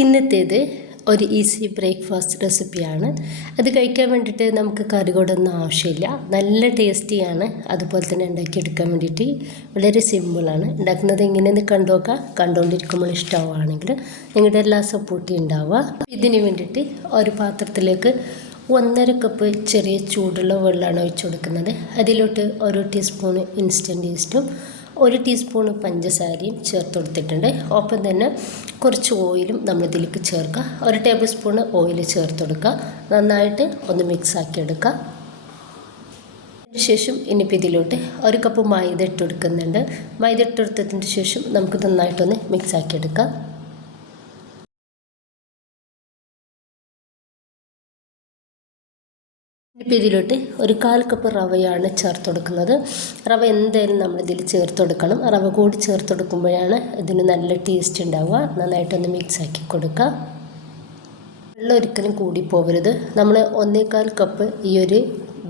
ഇന്നത്തേത് ഒരു easy breakfast റെസിപ്പിയാണ്. അത് കഴിക്കാൻ വേണ്ടിയിട്ട് നമുക്ക് കറി കൂടൊന്നും ആവശ്യമില്ല. നല്ല ടേസ്റ്റിയാണ്. അതുപോലെ തന്നെ ഉണ്ടാക്കിയെടുക്കാൻ വേണ്ടിയിട്ട് വളരെ സിമ്പിളാണ്. ഉണ്ടാക്കുന്നത് എങ്ങനെയെന്ന് കണ്ടുനോക്കാം. കണ്ടുകൊണ്ടിരിക്കുമ്പോൾ ഇഷ്ടമാവുകയാണെങ്കിൽ നിങ്ങളുടെ എല്ലാ സപ്പോർട്ടും ഉണ്ടാവുക. ഇതിന് വേണ്ടിയിട്ട് ഒരു പാത്രത്തിലേക്ക് 1.5 കപ്പ് ചെറിയ ചൂടുള്ള വെള്ളമാണ് ഒഴിച്ചു കൊടുക്കുന്നത്. അതിലോട്ട് 1 ടീസ്പൂൺ ഇൻസ്റ്റൻറ്റ് ഈസ്റ്റും 1 ടീസ്പൂൺ പഞ്ചസാരയും ചേർത്ത് കൊടുത്തിട്ടുണ്ട്. ഒപ്പം തന്നെ കുറച്ച് ഓയിലും നമ്മളിതിലേക്ക് ചേർക്കുക. 1 ടേബിൾ സ്പൂൺ ഓയിൽ ചേർത്ത് കൊടുക്കുക. നന്നായിട്ട് ഒന്ന് മിക്സാക്കി എടുക്കുക. ശേഷം ഇനിയിപ്പോൾ ഇതിലോട്ട് 1 കപ്പ് മൈദ ഇട്ട് കൊടുക്കുന്നുണ്ട്. മൈദ ഇട്ട് കൊടുത്തതിന് ശേഷം നമുക്ക് നന്നായിട്ടൊന്ന് മിക്സാക്കി എടുക്കാം. ഇപ്പോൾ ഇതിലോട്ട് 1/4 കപ്പ് റവയാണ് ചേർത്ത് കൊടുക്കുന്നത്. റവ എന്തായാലും നമ്മളിതിൽ ചേർത്ത് കൊടുക്കണം. റവ കൂടി ചേർത്ത് കൊടുക്കുമ്പോഴാണ് ഇതിന് നല്ല ടേസ്റ്റ് ഉണ്ടാവുക. നന്നായിട്ടൊന്ന് മിക്സാക്കി കൊടുക്കുക. വെള്ളം ഒരിക്കലും കൂടി പോകരുത്. നമ്മൾ 1/4 കപ്പ് ഈ ഒരു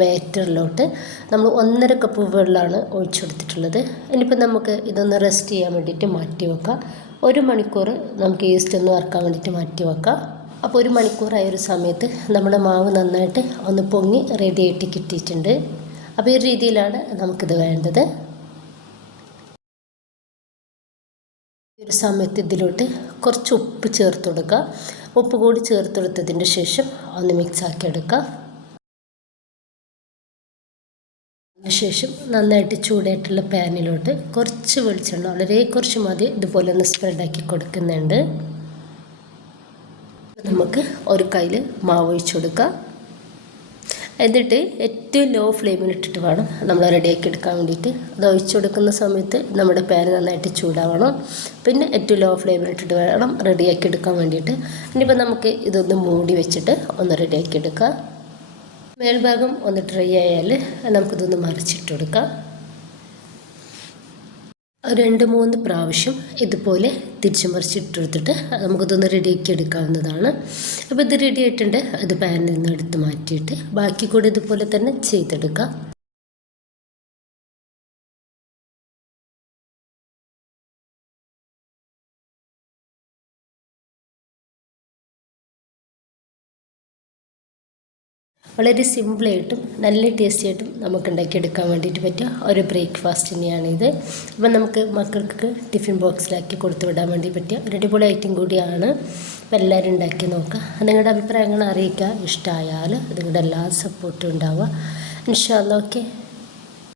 ബാറ്ററിലോട്ട് നമ്മൾ 1.5 കപ്പ് വെള്ളമാണ് ഒഴിച്ചു കൊടുത്തിട്ടുള്ളത്. ഇനിയിപ്പോൾ നമുക്ക് ഇതൊന്ന് റെസ്റ്റ് ചെയ്യാൻ വേണ്ടിയിട്ട് മാറ്റി വെക്കാം. 1 മണിക്കൂർ നമുക്ക് ഈസ്റ്റ് ഒന്ന് വറുക്കാൻ വേണ്ടിയിട്ട് മാറ്റി വെക്കാം. അപ്പോൾ 1 മണിക്കൂറായ ഒരു സമയത്ത് നമ്മുടെ മാവ് നന്നായിട്ട് ഒന്ന് പൊങ്ങി റെഡി ആയിട്ട് കിട്ടിയിട്ടുണ്ട്. അപ്പോൾ ഈ രീതിയിലാണ് നമുക്കിത് വേണ്ടത്. ഈ ഒരു സമയത്ത് ഇതിലോട്ട് കുറച്ച് ഉപ്പ് ചേർത്ത് കൊടുക്കുക. ഉപ്പ് കൂടി ചേർത്ത് കൊടുത്തതിന് ശേഷം ഒന്ന് മിക്സാക്കി എടുക്കുക. അതിനുശേഷം നന്നായിട്ട് ചൂടായിട്ടുള്ള പാനിലോട്ട് കുറച്ച് വെളിച്ചെണ്ണ, വളരെ കുറച്ച് മതി, ഇതുപോലെ ഒന്ന് സ്പ്രെഡാക്കി കൊടുക്കുന്നുണ്ട്. നമുക്ക് ഒരു കയ്യിൽ മാവ് ഒഴിച്ചു കൊടുക്കുക. എന്നിട്ട് ഏറ്റവും ലോ ഫ്ലെയിമിലിട്ടിട്ട് വേണം നമ്മൾ റെഡിയാക്കി എടുക്കാൻ വേണ്ടിയിട്ട്. അത് ഒഴിച്ചു കൊടുക്കുന്ന സമയത്ത് നമ്മുടെ പാൻ നന്നായിട്ട് ചൂടാവണം. പിന്നെ ഏറ്റവും ലോ ഫ്ലെയിമിലിട്ടിട്ട് വേണം റെഡിയാക്കി എടുക്കാൻ വേണ്ടിയിട്ട്. ഇനിയിപ്പോൾ നമുക്ക് ഇതൊന്ന് മൂടി വെച്ചിട്ട് ഒന്ന് റെഡിയാക്കി എടുക്കുക. മേൽഭാഗം ഒന്ന് ഡ്രൈ ആയാൽ നമുക്കിതൊന്ന് മറിച്ചിട്ട് കൊടുക്കാം. 2-3 പ്രാവശ്യം ഇതുപോലെ തിരിച്ചു മറിച്ചിട്ടെടുത്തിട്ട് നമുക്കിതൊന്ന് റെഡിയാക്കി എടുക്കാവുന്നതാണ്. അപ്പോൾ ഇത് റെഡി ആയിട്ടുണ്ട്. അത് പാനിൽ നിന്ന് എടുത്ത് മാറ്റിയിട്ട് ബാക്കി കൂടി ഇതുപോലെ തന്നെ ചെയ്തെടുക്കാം. വളരെ സിമ്പിളായിട്ടും നല്ല ടേസ്റ്റി ആയിട്ടും നമുക്ക് ഉണ്ടാക്കിയെടുക്കാൻ വേണ്ടിയിട്ട് പറ്റിയ ഒരു ബ്രേക്ക്ഫാസ്റ്റ് തന്നെയാണിത്. അപ്പം നമുക്ക് മക്കൾക്ക് ടിഫിൻ ബോക്സിലാക്കി കൊടുത്തു വിടാൻ വേണ്ടി പറ്റിയ ഒരു അടിപൊളി ഐറ്റം കൂടിയാണ്. അപ്പോൾ എല്ലാവരും ഉണ്ടാക്കി നോക്കുക. നിങ്ങളുടെ അഭിപ്രായങ്ങൾ അറിയിക്കുക. ഇഷ്ടമായാൽ നിങ്ങളുടെ എല്ലാ സപ്പോർട്ടും ഉണ്ടാവുക. ഇൻഷാ അല്ലാഹ്. ഓക്കെ.